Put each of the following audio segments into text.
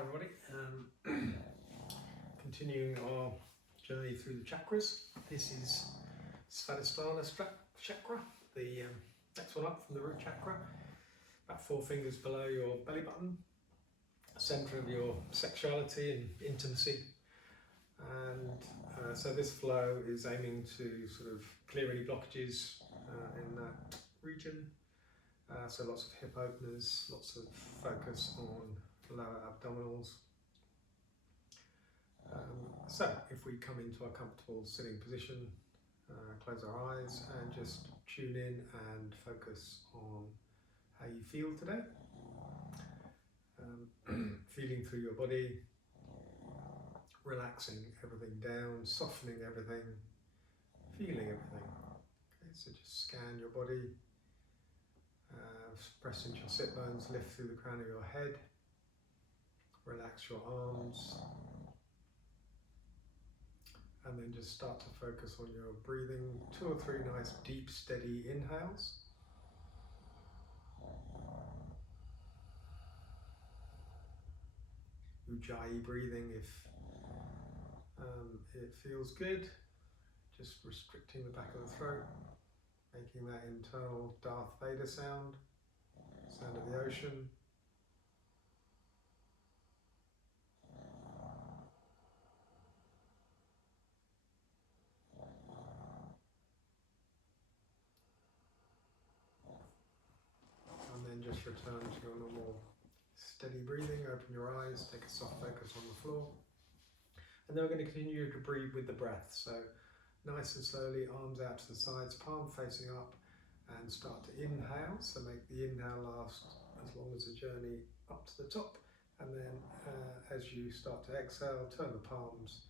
Hi everybody, continuing our journey through the chakras. This is Svadhisthana chakra, the next one up from the root chakra, about 4 fingers below your belly button, centre of your sexuality and intimacy. And so this flow is aiming to sort of clear any blockages in that region. So lots of hip openers, lots of focus on lower abdominals. So if we come into a comfortable sitting position, close our eyes and just tune in and focus on how you feel today. Feeling through your body, relaxing everything down, softening everything, feeling everything. Okay, so just scan your body, press into your sit bones, lift through the crown of your head. Relax your arms, and then just start to focus on your breathing. 2 or 3 nice, deep, steady inhales. Ujjayi breathing if it feels good. Just restricting the back of the throat, making that internal Darth Vader sound of the ocean. And then just return to your normal steady breathing. Open your eyes, take a soft focus on the floor. And then we're going to continue to breathe with the breath. So nice and slowly, arms out to the sides, palm facing up, and start to inhale. So make the inhale last as long as the journey up to the top. And then as you start to exhale, turn the palms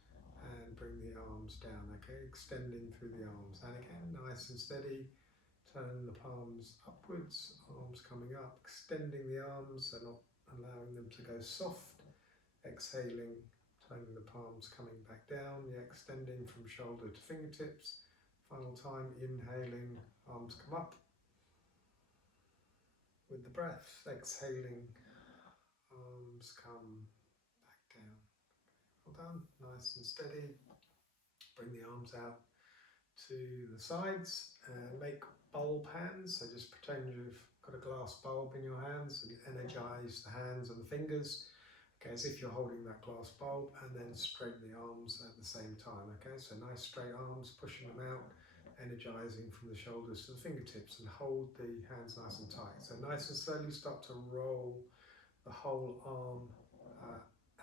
and bring the arms down, okay? Extending through the arms. And again, nice and steady. Turn the palms upwards, arms coming up, extending the arms and not allowing them to go soft. Exhaling, turning the palms coming back down, extending from shoulder to fingertips. Final time, inhaling, arms come up. With the breath, exhaling, arms come back down. Well done, nice and steady. Bring the arms out to the sides and make bulb hands. So just pretend you've got a glass bulb in your hands and energize the hands and the fingers, okay, as if you're holding that glass bulb, and then straighten the arms at the same time, okay? So nice straight arms, pushing them out, energizing from the shoulders to the fingertips, and hold the hands nice and tight. So nice and slowly start to roll the whole arm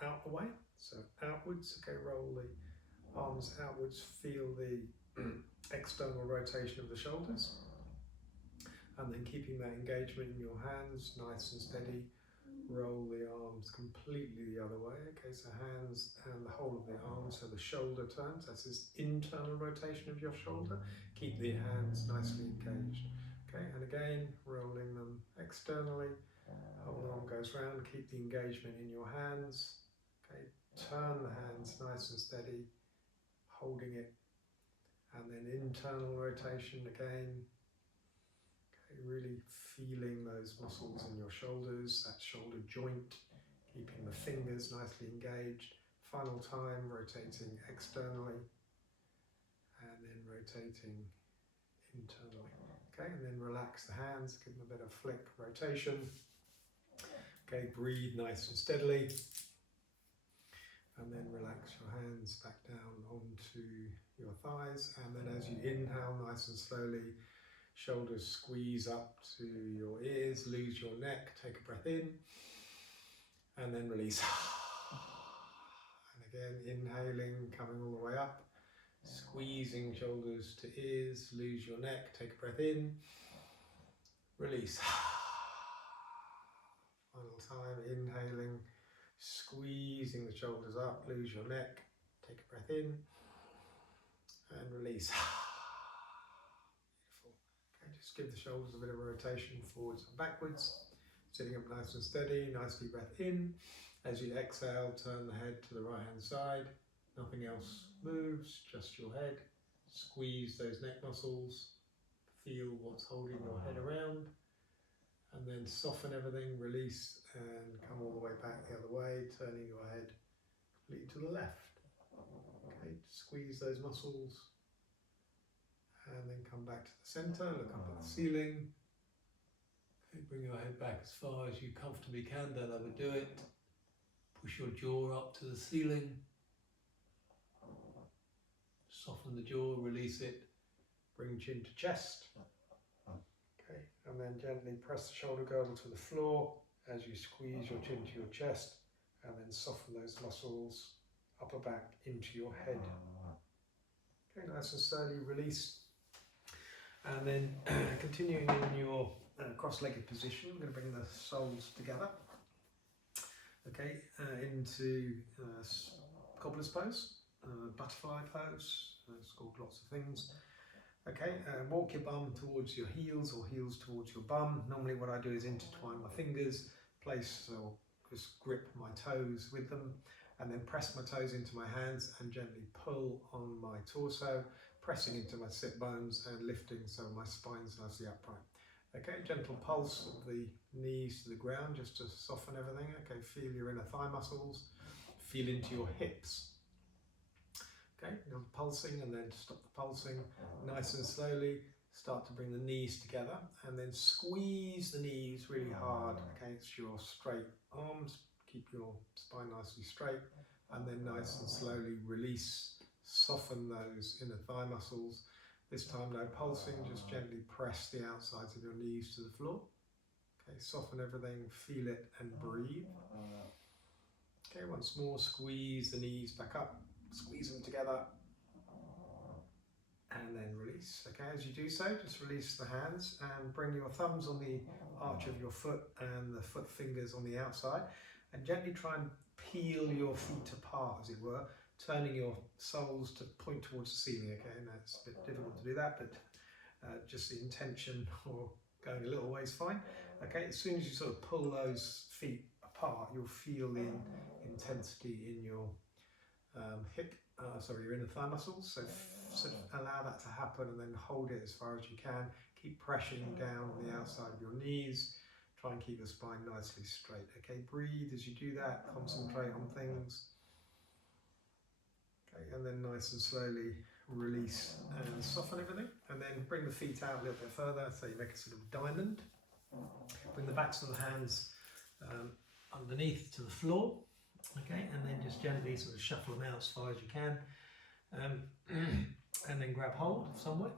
out the way, so outwards, okay, roll the arms outwards, feel the external rotation of the shoulders, and then keeping that engagement in your hands nice and steady, roll the arms completely the other way, okay, so hands and the whole of the arm, so the shoulder turns, that's this internal rotation of your shoulder, keep the hands nicely engaged, okay, and again, rolling them externally, whole arm goes round, keep the engagement in your hands, okay, turn the hands nice and steady, holding it, and then internal rotation again, okay, really feeling those muscles in your shoulders, that shoulder joint, keeping the fingers nicely engaged. Final time, rotating externally, and then rotating internally. Okay, and then relax the hands, give them a bit of flick rotation. Okay, breathe nice and steadily. And then relax your hands back down onto your thighs. And then as you inhale nice and slowly, shoulders squeeze up to your ears, lose your neck, take a breath in. And then release. And again, inhaling, coming all the way up. Squeezing shoulders to ears, lose your neck, take a breath in. Release. Final time, inhaling. Squeezing the shoulders up, lose your neck, take a breath in, and release. Beautiful. Okay, just give the shoulders a bit of a rotation forwards and backwards, sitting up nice and steady, nice deep breath in. As you exhale, turn the head to the right hand side, nothing else moves, just your head. Squeeze those neck muscles, feel what's holding your head around, And then soften everything, release, and come all the way back the other way, turning your head completely to the left. Okay, squeeze those muscles. And then come back to the centre, look up at the ceiling. Okay, bring your head back as far as you comfortably can, don't overdo it. Push your jaw up to the ceiling. Soften the jaw, release it. Bring chin to chest. Okay, and then gently press the shoulder girdle to the floor as you squeeze your chin to your chest, and then soften those muscles, upper back into your head. Okay, nice and slowly release. And then continuing in your cross-legged position, we're going to bring the soles together. Okay, into cobbler's pose, butterfly pose, it's called lots of things. Okay, walk your bum towards your heels or heels towards your bum. Normally what I do is intertwine my fingers, place or just grip my toes with them, and then press my toes into my hands and gently pull on my torso, pressing into my sit bones and lifting so my spine's nicely upright. Okay, gentle pulse of the knees to the ground just to soften everything. Okay, feel your inner thigh muscles, feel into your hips. Okay, now pulsing, and then stop the pulsing. Nice and slowly start to bring the knees together and then squeeze the knees really hard against your straight arms. Keep your spine nicely straight, and then nice and slowly release. Soften those inner thigh muscles. This time no pulsing, just gently press the outsides of your knees to the floor. Okay, soften everything, feel it and breathe. Okay, once more, squeeze the knees back up, squeeze them together, and then release. Okay, as you do so, just release the hands and bring your thumbs on the arch of your foot and the foot fingers on the outside, and gently try and peel your feet apart, as it were, turning your soles to point towards the ceiling. Okay, and that's a bit difficult to do that, but just the intention or going a little way is fine. Okay, as soon as you sort of pull those feet apart, you'll feel the intensity in your your inner thigh muscles. So sort of allow that to happen, and then hold it as far as you can. Keep pressing down on the outside of your knees. Try and keep your spine nicely straight. Okay, breathe as you do that. Concentrate on things. Okay, and then nice and slowly release and soften everything, and then bring the feet out a little bit further, so you make a sort of diamond. Bring the backs of the hands underneath to the floor. Okay, and then just gently sort of shuffle them out as far as you can, and then grab hold somewhere,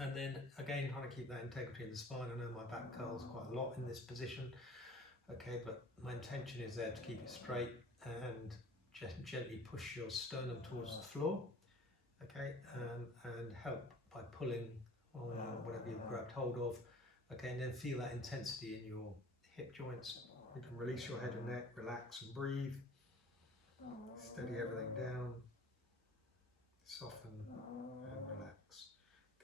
and then again trying to keep that integrity in the spine. I know my back curls quite a lot in this position, okay, but my intention is there to keep it straight, and just gently push your sternum towards the floor, okay, and help by pulling on whatever you've grabbed hold of, okay, and then feel that intensity in your hip joints. You can release your head and neck, relax and breathe, steady everything down, soften and relax.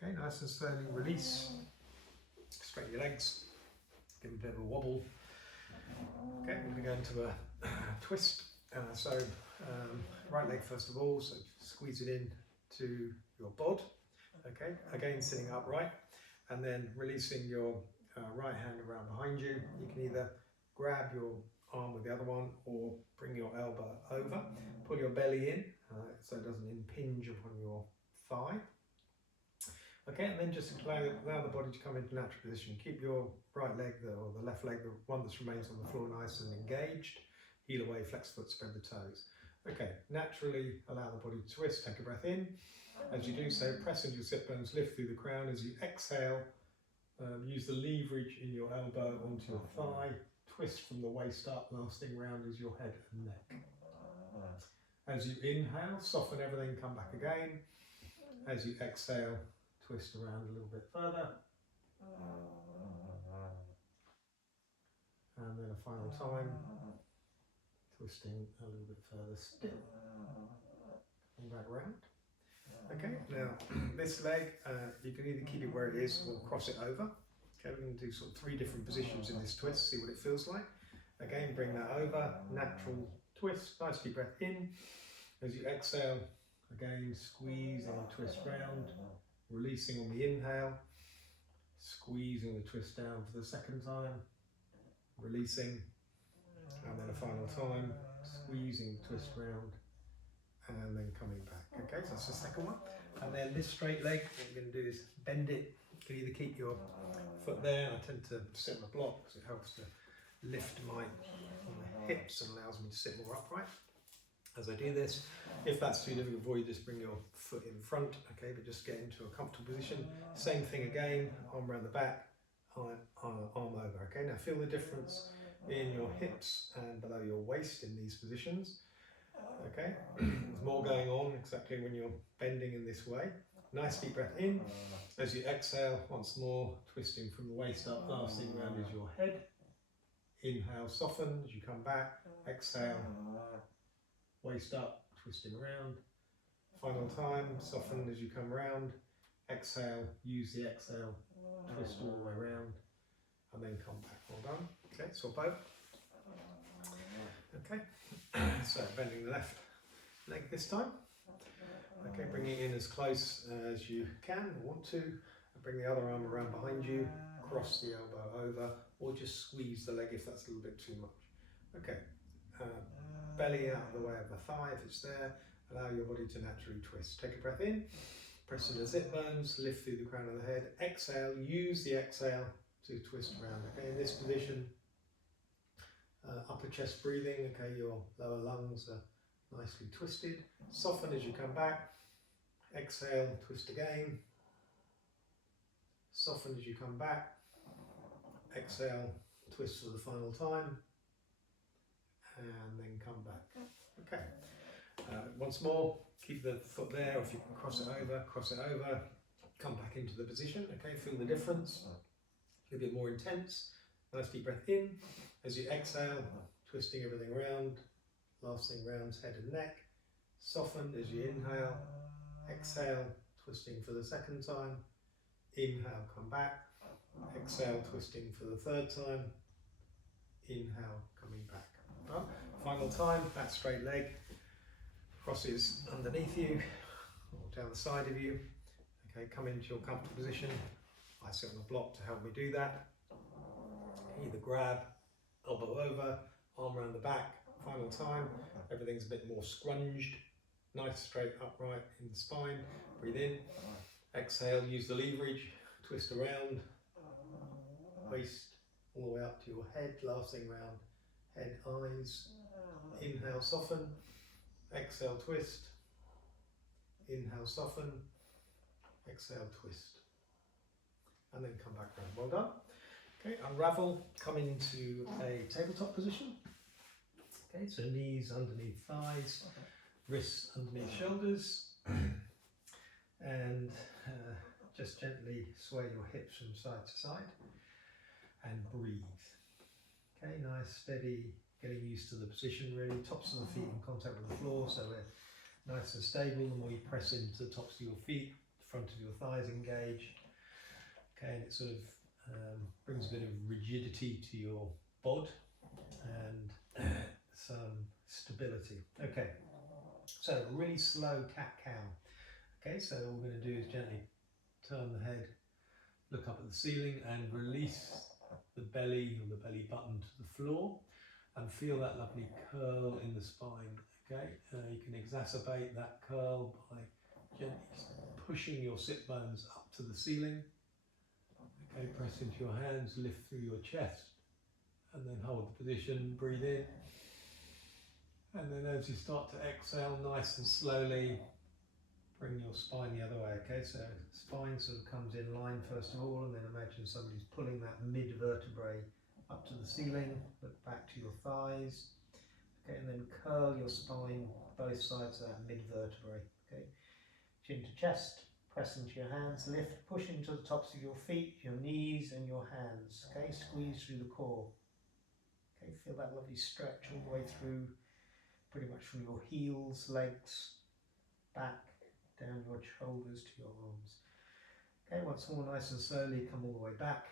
Okay, nice and slowly release, straighten your legs, give them a bit of a wobble. Okay, we're going to go into a twist. Right leg first of all, so squeeze it in to your bod. Okay, again sitting upright, and then releasing your right hand around behind you. You can either grab your arm with the other one, or bring your elbow over. Pull your belly in so it doesn't impinge upon your thigh. Okay, and then just allow the body to come into natural position. Keep your right leg, or the left leg, the one that remains on the floor, nice and engaged. Heel away, flex foot, spread the toes. Okay, naturally allow the body to twist. Take a breath in. As you do so, press into your sit bones, lift through the crown. As you exhale, use the leverage in your elbow onto your thigh. Twist from the waist up. Last thing round is your head and neck. As you inhale, soften everything, come back again. As you exhale, twist around a little bit further. And then a final time, twisting a little bit further still. Come back round. Okay, now this leg, you can either keep it where it is or cross it over. Okay, we're going to do sort of 3 different positions in this twist, see what it feels like. Again, bring that over, natural twist, nice deep breath in. As you exhale, again, squeeze and twist round, releasing on the inhale, squeezing the twist down for the second time, releasing, and then a final time, squeezing the twist round, and then coming back. Okay, so that's the second one. And then this straight leg, what we're going to do is bend it. You can either keep your foot there. I tend to sit on a block because it helps to lift my hips and allows me to sit more upright as I do this. If that's too difficult for you, just bring your foot in front, okay, but just get into a comfortable position. Same thing again, arm around the back, arm over, okay. Now feel the difference in your hips and below your waist in these positions, okay. There's more going on exactly when you're bending in this way. Nice deep breath in. As you exhale, once more, twisting from the waist up, last thing round is your head. Inhale, soften as you come back, exhale, waist up, twisting around. Final time, soften as you come round, exhale, use the exhale, twist all the way around, and then come back. Well done. Okay, so both. Okay, so bending the left leg this time. Okay, bring it in as close as you can, want to. Bring the other arm around behind you, cross the elbow over, or just squeeze the leg if that's a little bit too much. Okay, belly out of the way of the thigh if it's there. Allow your body to naturally twist. Take a breath in, press into the sit bones, lift through the crown of the head. Exhale, use the exhale to twist around. Okay, in this position, upper chest breathing. Okay, your lower lungs are nicely twisted. Soften as you come back. Exhale, twist again. Soften as you come back. Exhale, twist for the final time. And then come back. Okay. Once more, keep the foot there, or if you can cross it over, come back into the position. Okay, feel the difference. A little bit more intense. Nice deep breath in. As you exhale, twisting everything around. Last thing round's head and neck. Soften as you inhale. Exhale, twisting for the second time. Inhale, come back. Exhale, twisting for the third time. Inhale, coming back. Well, final time, that straight leg crosses underneath you or down the side of you. Okay, come into your comfortable position. I sit on the block to help me do that. Either grab, elbow over, arm around the back. Final time, everything's a bit more scrunged. Nice straight upright in the spine. Breathe in. Exhale, use the leverage. Twist around. Waist all the way up to your head. Last thing round. Head, eyes. Inhale, soften. Exhale, twist. Inhale, soften. Exhale, twist. And then come back round. Well done. Okay, unravel. Come into a tabletop position. Okay, so knees underneath thighs. Wrists underneath shoulders, and just gently sway your hips from side to side and breathe. Okay, nice, steady, getting used to the position really. Tops of the feet in contact with the floor, so we're nice and stable. The more you press into the tops of your feet, the front of your thighs engage. Okay, and it sort of brings a bit of rigidity to your bod and some stability. Okay. So really slow cat-cow. Okay, so all we're going to do is gently turn the head, look up at the ceiling and release the belly or the belly button to the floor and feel that lovely curl in the spine. Okay, you can exacerbate that curl by gently pushing your sit bones up to the ceiling. Okay, press into your hands, lift through your chest and then hold the position, breathe in. And then as you start to exhale, nice and slowly, bring your spine the other way, okay? So spine sort of comes in line first of all, and then imagine somebody's pulling that mid-vertebrae up to the ceiling, look back to your thighs, okay? And then curl your spine, both sides of that mid-vertebrae, okay? Chin to chest, press into your hands, lift, push into the tops of your feet, your knees and your hands, okay? Squeeze through the core, okay? Feel that lovely stretch all the way through, pretty much from your heels, legs, back, down your shoulders to your arms. Okay, once more, nice and slowly, come all the way back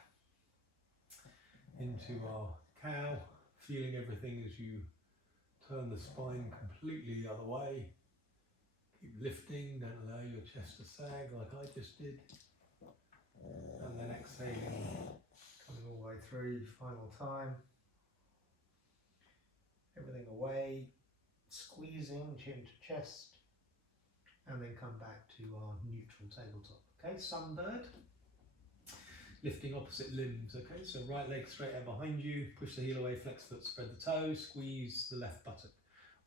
into our cow, feeling everything as you turn the spine completely the other way. Keep lifting, don't allow your chest to sag like I just did. And then exhaling, coming all the way through, final time. Everything away, squeezing chin to chest, and then come back to our neutral tabletop. Okay, sunbird. Lifting opposite limbs. Okay, so right leg straight out behind you, push the heel away, flex foot, spread the toes, squeeze the left buttock.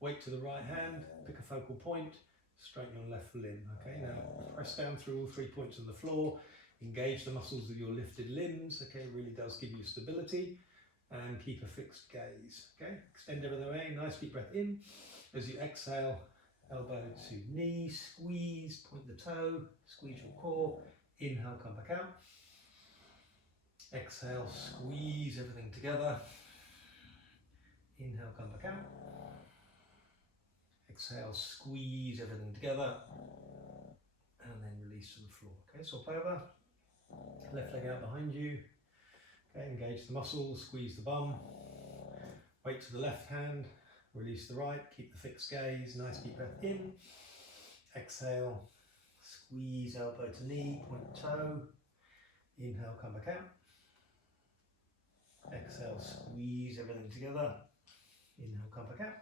Weight to the right hand, pick a focal point, straighten your left limb. Okay, now press down through all 3 points on the floor, engage the muscles of your lifted limbs. Okay, it really does give you stability, and keep a fixed gaze. Okay, extend everything away, nice deep breath in. As you exhale, elbow to knee, squeeze, point the toe, squeeze your core. Inhale, come back out. Exhale, squeeze everything together. Inhale, come back out. Exhale, squeeze everything together. And then release to the floor. Okay, swap over. Left leg out behind you. Okay, engage the muscles, squeeze the bum. Weight to the left hand, release the right, keep the fixed gaze, nice deep breath in. Exhale, squeeze elbow to knee, point the toe. Inhale, come back out. Exhale, squeeze everything together. Inhale, come back out.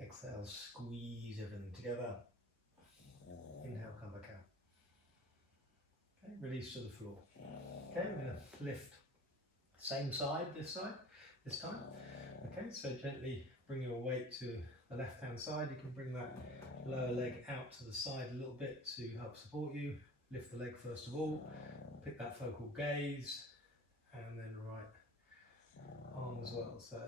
Exhale, squeeze everything together. Inhale, come back out. Okay, release to the floor. Okay, we're going to lift same side, this time. Okay, so gently bring your weight to the left hand side. You can bring that lower leg out to the side a little bit to help support you. Lift the leg first of all, pick that focal gaze, and then right arm as well. So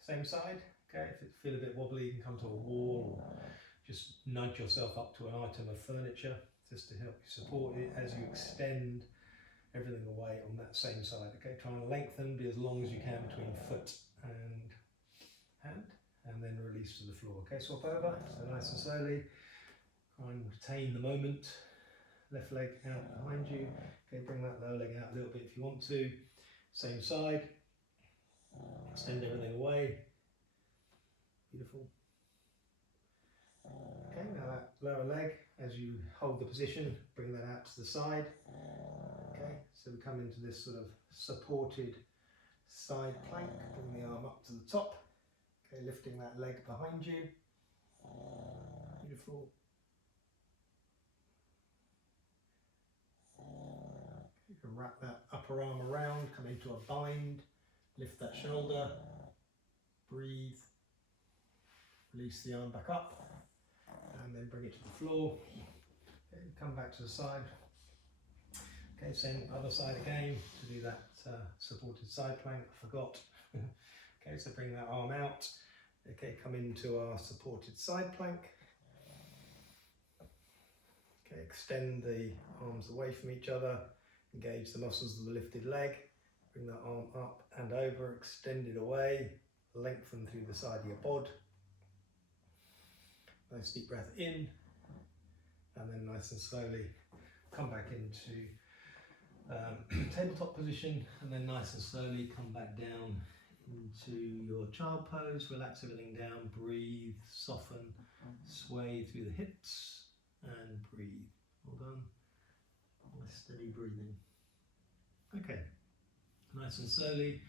same side. Okay, if it feel a bit wobbly, you can come to a wall or just nudge yourself up to an item of furniture just to help you support it as you extend everything away on that same side. Okay, try and lengthen, be as long as you can between foot and hand, and then release to the floor. Okay, swap over, so nice and slowly. Try and retain the moment. Left leg out behind you. Okay, bring that lower leg out a little bit if you want to. Same side. Extend everything away. Beautiful. Okay, now that lower leg, as you hold the position, bring that out to the side. Okay, so we come into this sort of supported side plank. Bring the arm up to the top. Okay, lifting that leg behind you. Beautiful. You can wrap that upper arm around, come into a bind, lift that shoulder, breathe, release the arm back up, and then bring it to the floor. Okay, come back to the side. Okay, same other side again to do that supported side plank. Forgot. Okay, so bring that arm out. Okay, come into our supported side plank. Okay, extend the arms away from each other. Engage the muscles of the lifted leg. Bring that arm up and over, extend it away. Lengthen through the side of your bod. Nice deep breath in. And then nice and slowly come back into tabletop position, and then nice and slowly come back down into your child pose. Relax everything down, breathe, soften, sway through the hips, and breathe. Well done. Nice steady breathing. Okay, nice and slowly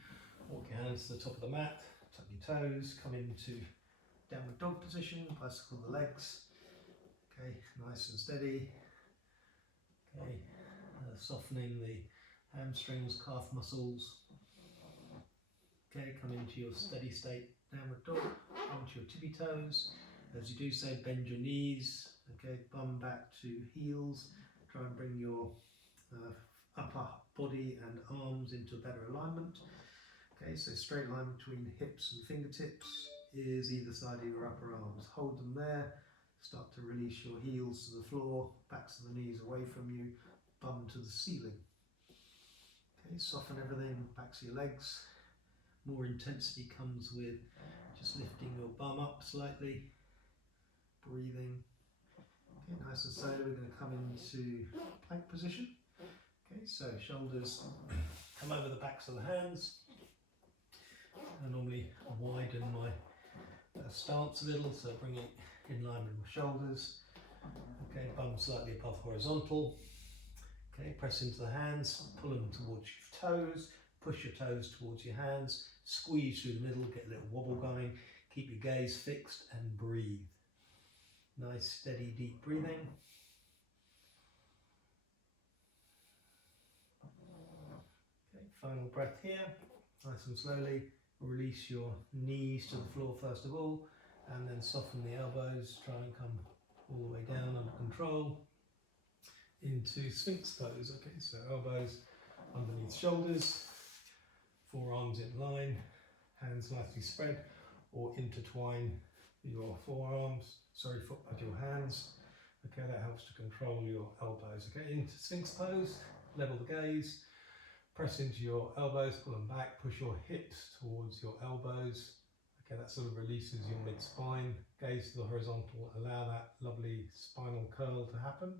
walk your hands to the top of the mat, tuck your toes, come into downward dog position, bicycle the legs. Okay, nice and steady. Okay, softening the hamstrings, calf muscles. Okay, come into your steady state downward dog, onto your tippy toes. As you do so, bend your knees. Okay, bum back to heels. Try and bring your upper body and arms into better alignment. Okay, so straight line between hips and fingertips is either side of your upper arms. Hold them there. Start to release your heels to the floor, backs of the knees away from you, bum to the ceiling. Okay, soften everything, backs of your legs. More intensity comes with just lifting your bum up slightly, breathing. Okay, nice and slowly we're going to come into plank position. Okay, so shoulders come over the backs of the hands. I normally widen my stance a little, so bring it in line with my shoulders. Okay, bum slightly above horizontal. Okay, press into the hands, pull them towards your toes, push your toes towards your hands, squeeze through the middle, get a little wobble going, keep your gaze fixed and breathe. Nice steady deep breathing. Okay, final breath here, nice and slowly. Release your knees to the floor first of all, and then soften the elbows, try and come all the way down under control into Sphinx pose. Okay, so elbows underneath shoulders, forearms in line, hands nicely spread, or intertwine your foot with your hands. Okay, that helps to control your elbows. Okay, into Sphinx pose, level the gaze, press into your elbows, pull them back, push your hips towards your elbows. Okay, that sort of releases your mid-spine, gaze to the horizontal, allow that lovely spinal curl to happen,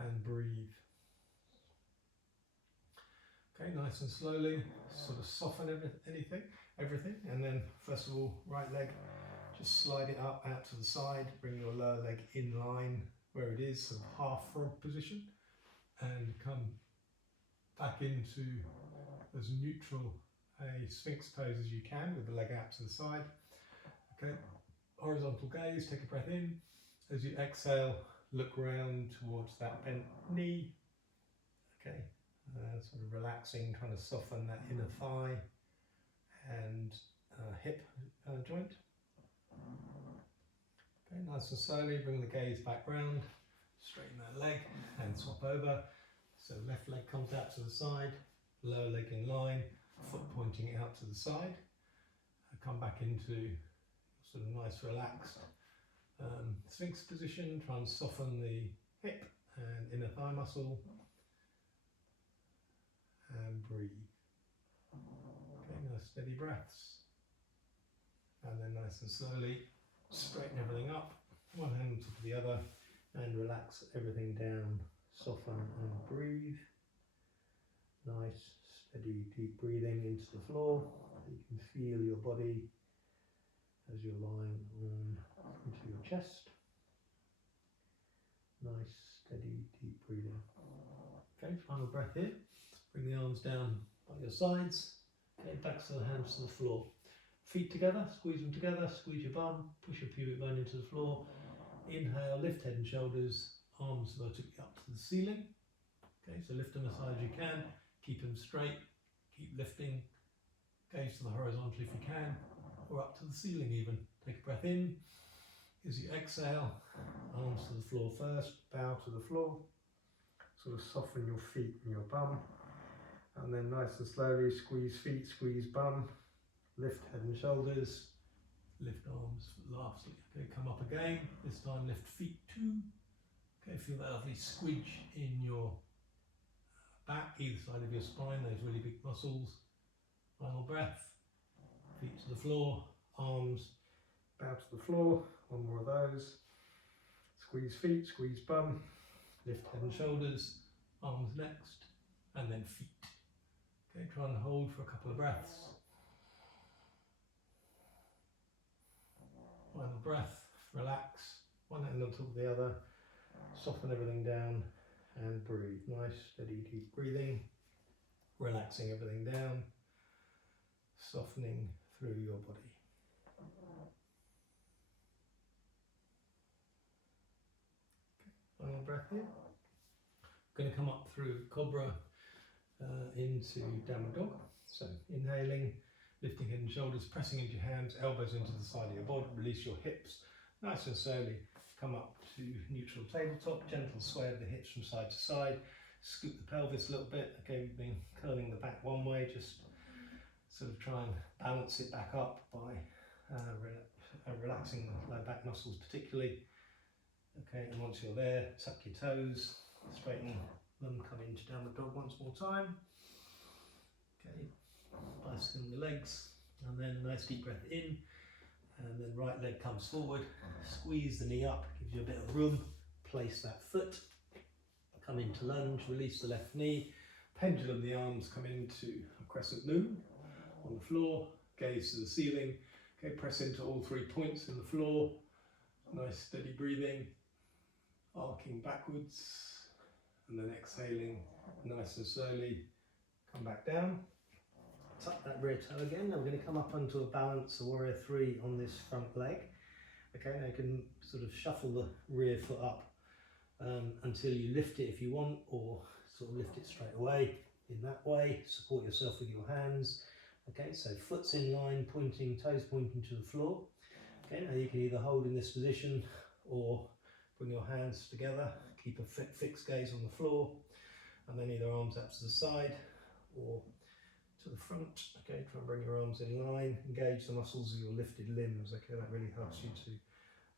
and breathe. Okay, nice and slowly, sort of soften everything, and then first of all, right leg, just slide it up out to the side, bring your lower leg in line where it is, sort of half frog position, and come back into as neutral a Sphinx pose as you can with the leg out to the side. Okay, horizontal gaze, take a breath in. As you exhale, look round towards that bent knee. Okay, sort of relaxing, trying to soften that inner thigh and hip joint. Okay, nice and slowly bring the gaze back round, straighten that leg and swap over. So left leg comes out to the side, lower leg in line, foot pointing out to the side. Come back into sort of nice relaxed Sphinx position, try and soften the hip and inner thigh muscle, and breathe. Okay, nice steady breaths, and then nice and slowly straighten everything up, one hand on top of the other, and relax everything down, soften and breathe. Nice steady deep breathing into the floor. You can feel your body as you're lying on into your chest. Nice steady deep breathing. Okay, final breath here. Bring the arms down by your sides. Okay, backs of the hands to the floor. Feet together, squeeze them together, squeeze your bum, push your pubic bone into the floor. Inhale, lift head and shoulders, arms vertically up to the ceiling. Okay, so lift them as high as you can, keep them straight, keep lifting, gaze to the horizontal if you can, or up to the ceiling even. Take a breath in. As you exhale, arms to the floor first, bow to the floor, sort of soften your feet and your bum, and then nice and slowly squeeze feet, squeeze bum, lift head and shoulders, lift arms lastly. Okay, come up again, this time lift feet too. Okay, feel that lovely squidge in your back, either side of your spine, those really big muscles. Final breath, feet to the floor, arms bow to the floor, one more of those. Squeeze feet, squeeze bum, lift head and shoulders, arms next, and then feet. Okay, try and hold for a couple of breaths. Final breath, relax, one hand on top of the other, soften everything down and breathe. Nice, steady, deep breathing, relaxing everything down, softening through your body. Final breath here. Going to come up through Cobra into Downward Dog. So inhaling, lifting head and shoulders, pressing into your hands, elbows into the side of your body, release your hips, nice and slowly come up to neutral tabletop, gentle sway of the hips from side to side, scoop the pelvis a little bit. Okay, we've been curling the back one way, just sort of try and balance it back up by relaxing the low back muscles particularly. Okay, and once you're there, tuck your toes, straighten them, come into Downward Dog once more time. Okay, bicycling the legs, and then nice deep breath in, and then right leg comes forward, squeeze the knee up, gives you a bit of room, place that foot, come into lunge, release the left knee, pendulum the arms, come into a crescent moon on the floor, gaze to the ceiling. Okay, press into all 3 points in the floor, nice steady breathing, arcing backwards and then exhaling nice and slowly, come back down. Tuck that rear toe again. Now we're going to come up onto a balance, a warrior 3 on this front leg. Okay, now you can sort of shuffle the rear foot up until you lift it if you want, or sort of lift it straight away in that way. Support yourself with your hands. Okay, so foot's in line, pointing, toes pointing to the floor. Okay, now you can either hold in this position or bring your hands together, keep a fixed gaze on the floor, and then either arms out to the side or to the front. Okay, try and bring your arms in line, engage the muscles of your lifted limbs. Okay, that really helps you to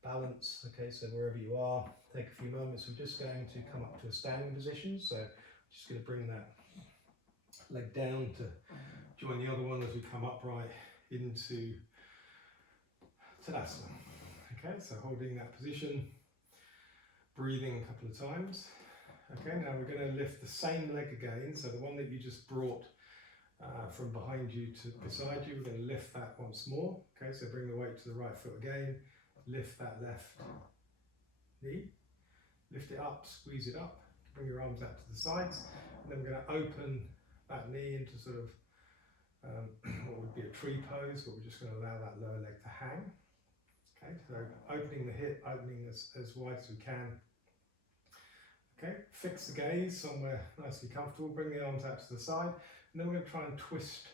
balance. Okay, so wherever you are, take a few moments. We're just going to come up to a standing position, so just going to bring that leg down to join the other one as we come upright into Tadasana. Okay, so holding that position, breathing a couple of times. Okay, now we're going to lift the same leg again, so the one that you just brought from behind you to beside you, we're going to lift that once more. Okay, so bring the weight to the right foot again, lift that left knee, lift it up, squeeze it up, bring your arms out to the sides, and then we're going to open that knee into sort of what would be a tree pose, but we're just going to allow that lower leg to hang. Okay, so opening the hip, opening as wide as we can. Okay, fix the gaze somewhere nicely comfortable, bring the arms out to the side, and then we're going to try and twist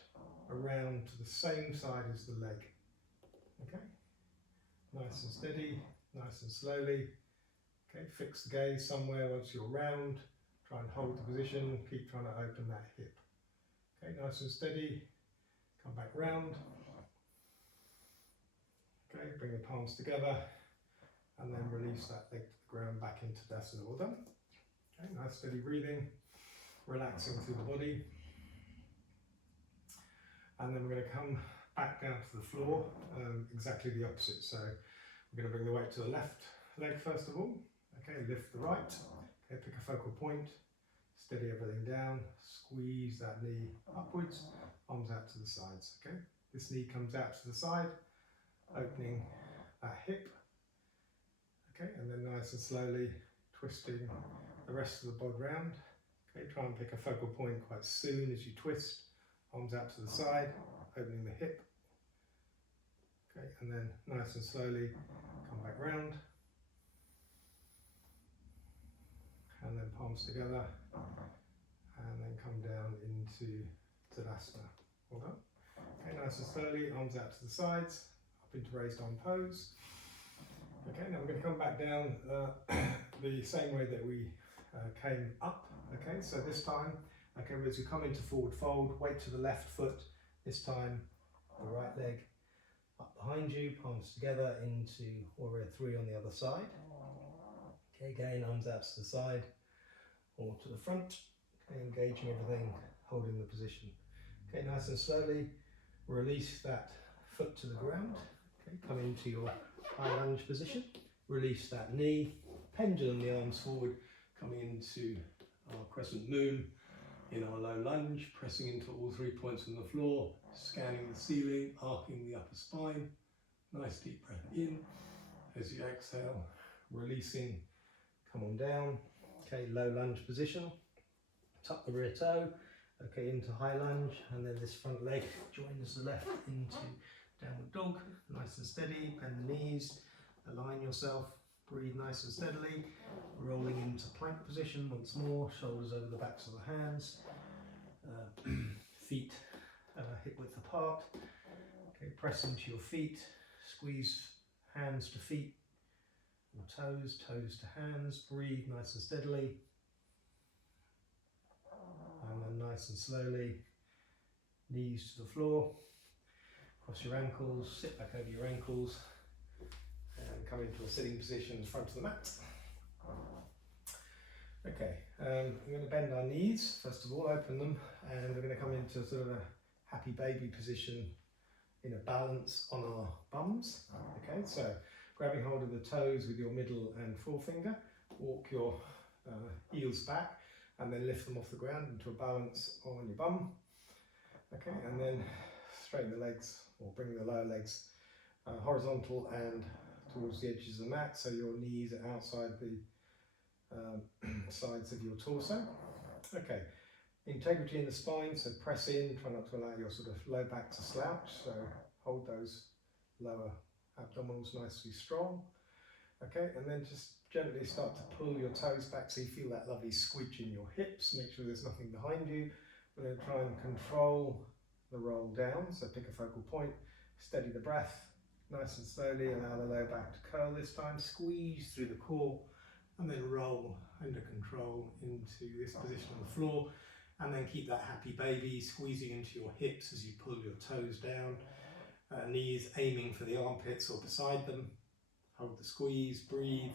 around to the same side as the leg. Okay, nice and steady, nice and slowly. Okay, fix the gaze somewhere once you're round, try and hold the position, keep trying to open that hip. Okay, nice and steady, come back round. Okay, bring the palms together and then release that leg to the ground back into Tadasana. Well done. Okay, nice steady breathing, relaxing through the body. And then we're going to come back down to the floor, exactly the opposite. So we're going to bring the weight to the left leg first of all. Okay, lift the right. Okay, pick a focal point, steady everything down, squeeze that knee upwards, arms out to the sides. Okay, this knee comes out to the side, opening that hip. Okay, and then nice and slowly twisting the rest of the body round. Okay, try and pick a focal point quite soon as you twist. Arms out to the side, opening the hip. Okay, and then nice and slowly come back round. And then palms together. And then come down into Tadasana. Well done. Okay, nice and slowly, arms out to the sides, up into raised arm pose. Okay, now we're going to come back down the same way that we came up. Okay, so this time, okay, as you come into forward fold, weight to the left foot, this time the right leg up behind you, palms together into warrior 3 on the other side. Okay, again, arms out to the side or to the front, okay, engaging everything, holding the position. Okay, nice and slowly release that foot to the ground. Okay, come into your high lunge position, release that knee, pendulum the arms forward, coming into our crescent moon in our low lunge, pressing into all 3 points on the floor, scanning the ceiling, arcing the upper spine. Nice deep breath in. As you exhale, releasing, come on down. Okay, low lunge position. Tuck the rear toe. Okay, into high lunge, and then this front leg joins the left into downward dog. Nice and steady, bend the knees, align yourself, breathe nice and steadily. Rolling into plank position once more, shoulders over the backs of the hands, feet hip width apart. Okay, press into your feet, squeeze hands to feet, or toes to hands, breathe nice and steadily. And then nice and slowly, knees to the floor, cross your ankles, sit back over your ankles, and come into a sitting position in front of the mat. Okay, we're going to bend our knees, first of all, open them, and we're going to come into sort of a happy baby position in a balance on our bums. Okay, so grabbing hold of the toes with your middle and forefinger, walk your heels back, and then lift them off the ground into a balance on your bum. Okay, and then straighten the legs, or bring the lower legs horizontal and towards the edges of the mat, so your knees are outside the sides of your torso. Okay, integrity in the spine, so press in, try not to allow your sort of low back to slouch, so hold those lower abdominals nicely strong. Okay, and then just gently start to pull your toes back so you feel that lovely squidge in your hips. Make sure there's nothing behind you, but then try and control the roll down. So pick a focal point, steady the breath, nice and slowly, allow the low back to curl this time, squeeze through the core, and then roll under control into this position on the floor, and then keep that happy baby squeezing into your hips as you pull your toes down, knees aiming for the armpits or beside them. Hold the squeeze, breathe,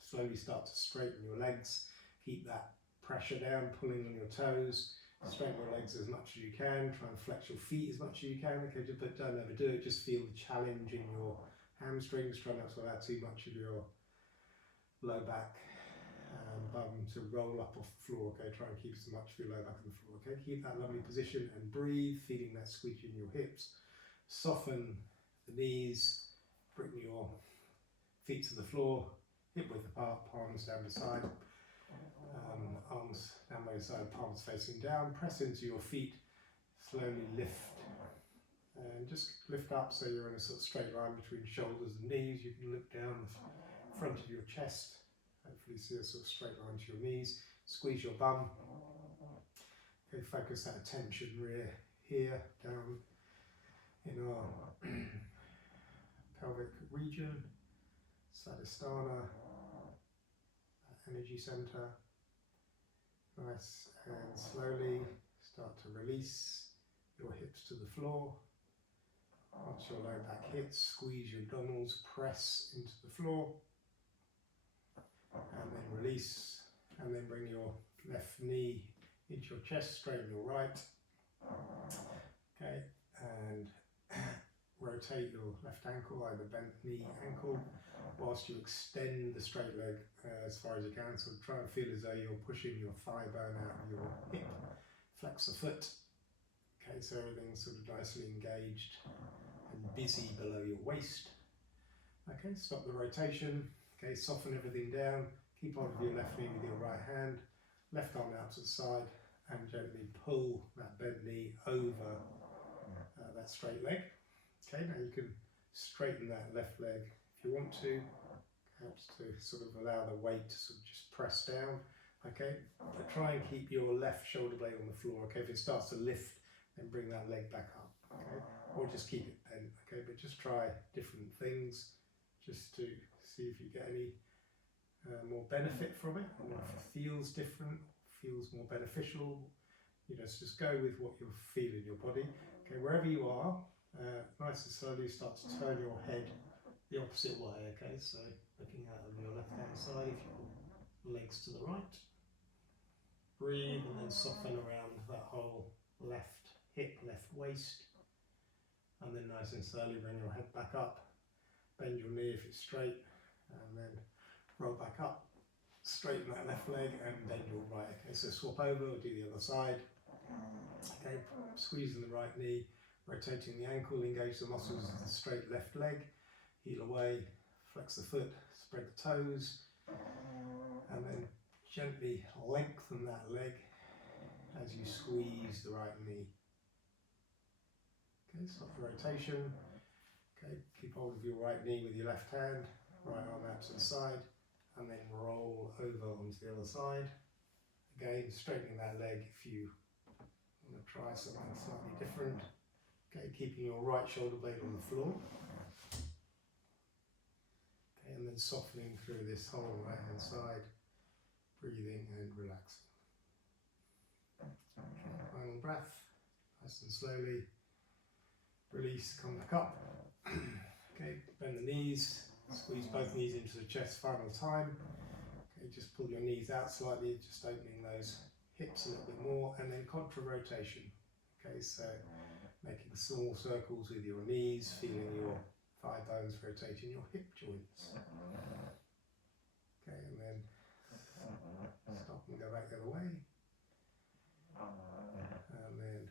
slowly start to straighten your legs, keep that pressure down, pulling on your toes, straighten your legs as much as you can, try and flex your feet as much as you can, okay, but don't overdo it, just feel the challenge in your hamstrings, try not to allow too much of your low back and bum to roll up off the floor, okay, try and keep as much of your low back on the floor, okay, keep that lovely position and breathe, feeling that squeeze in your hips, soften the knees, bring your feet to the floor, hip width apart, palms down the side, arms down by the side, palms facing down, press into your feet, slowly lift, and just lift up so you're in a sort of straight line between shoulders and knees. You can look down the front of your chest, hopefully see a sort of straight line to your knees, squeeze your bum, okay, focus that attention here, down in our pelvic region, Svadhisthana, energy center. Nice, and slowly start to release your hips to the floor. Once your low back hits, squeeze your abdominals, press into the floor, and then release, and then bring your left knee into your chest, straighten your right. Okay, and rotate your left ankle, either bent knee, ankle, whilst you extend the straight leg as far as you can. So try and feel as though you're pushing your thigh bone out of your hip. Flex the foot. Okay, so everything's sort of nicely engaged and busy below your waist. Okay, stop the rotation. Okay, soften everything down. Keep hold of your left knee with your right hand. Left arm out to the side and gently pull that bent knee over that straight leg. Okay, now you can straighten that left leg if you want to, perhaps to sort of allow the weight to sort of just press down. Okay, but try and keep your left shoulder blade on the floor. Okay, if it starts to lift, then bring that leg back up. Okay, or just keep it bent. Okay, but just try different things just to see if you get any more benefit from it, or if it feels different, feels more beneficial. You know, so just go with what you feel in your body. Okay, wherever you are, nice and slowly start to turn your head the opposite way. Okay, so looking out on your left hand side, if you pull legs to the right, breathe and then soften around that whole left hip, left waist, and then nice and slowly bring your head back up, bend your knee if it's straight, and then roll back up, straighten that left leg and bend your right. Okay, so swap over or do the other side. Okay, squeezing the right knee, rotating the ankle, engage the muscles of the straight left leg, heel away, flex the foot, spread the toes, and then gently lengthen that leg as you squeeze the right knee. Okay, stop the rotation. Okay, keep hold of your right knee with your left hand, right arm out to the side, and then roll over onto the other side. Again, straightening that leg if you want to try something slightly different. Okay, keeping your right shoulder blade on the floor. Okay, and then softening through this whole right hand side, breathing and relaxing. Okay, final breath, nice and slowly. Release, come back up. Okay, bend the knees, squeeze both knees into the chest final time. Okay, just pull your knees out slightly, just opening those hips a little bit more, and then contra rotation. Okay, so making small circles with your knees, feeling your thigh bones rotating your hip joints. Okay, and then stop and go back the other way. And then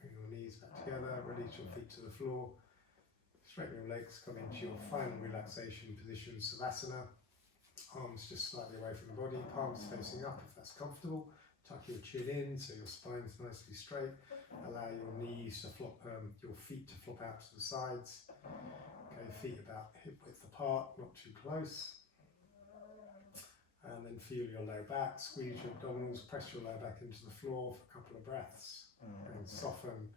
bring your knees back together, release your feet to the floor, straighten your legs, come into your final relaxation position, Svadhisthana. Arms just slightly away from the body, palms facing up if that's comfortable. Tuck your chin in so your spine's nicely straight. Allow your knees to flop, your feet to flop out to the sides. Okay, feet about hip width apart, not too close. And then feel your low back, squeeze your abdominals, press your low back into the floor for a couple of breaths. And soften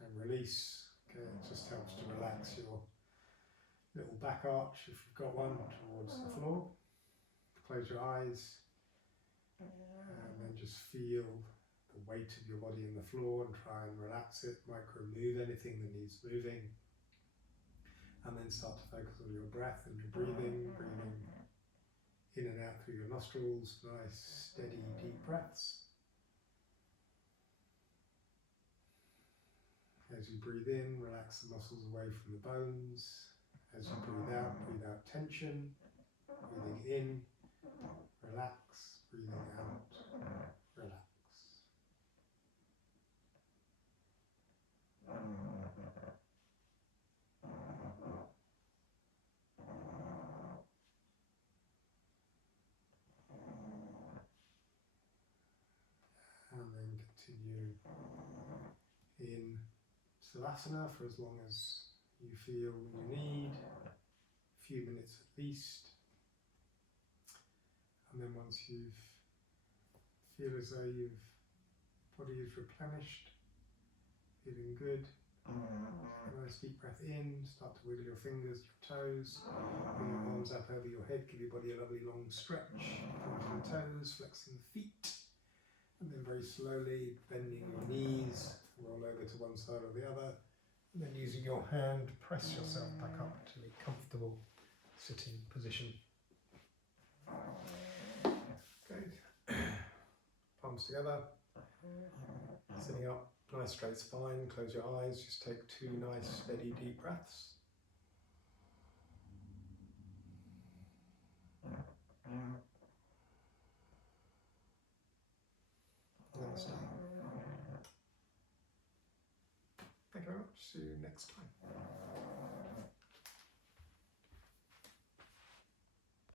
and release. Okay, it just helps to relax your little back arch, if you've got one, towards the floor. Close your eyes and then just feel the weight of your body in the floor and try and relax it, micro move anything that needs moving, and then start to focus on your breath and your breathing, breathing in and out through your nostrils, nice steady deep breaths. As you breathe in, relax the muscles away from the bones. As you breathe out tension. Breathing in, relax, breathing out, relax. And then continue in Svadhisthana for as long as you feel you need, a few minutes at least. And then once you feel as though your body is replenished, feeling good, nice deep breath in, start to wiggle your fingers, your toes, bring your arms up over your head, give your body a lovely long stretch, pointing the toes, flexing the feet, and then very slowly bending your knees, roll over to one side or the other, and then using your hand, press yourself back up to a comfortable sitting position. Good. Palms together, sitting up, nice straight spine, close your eyes, just take 2 nice steady deep breaths. Namaste. Thank you very much, see you next time.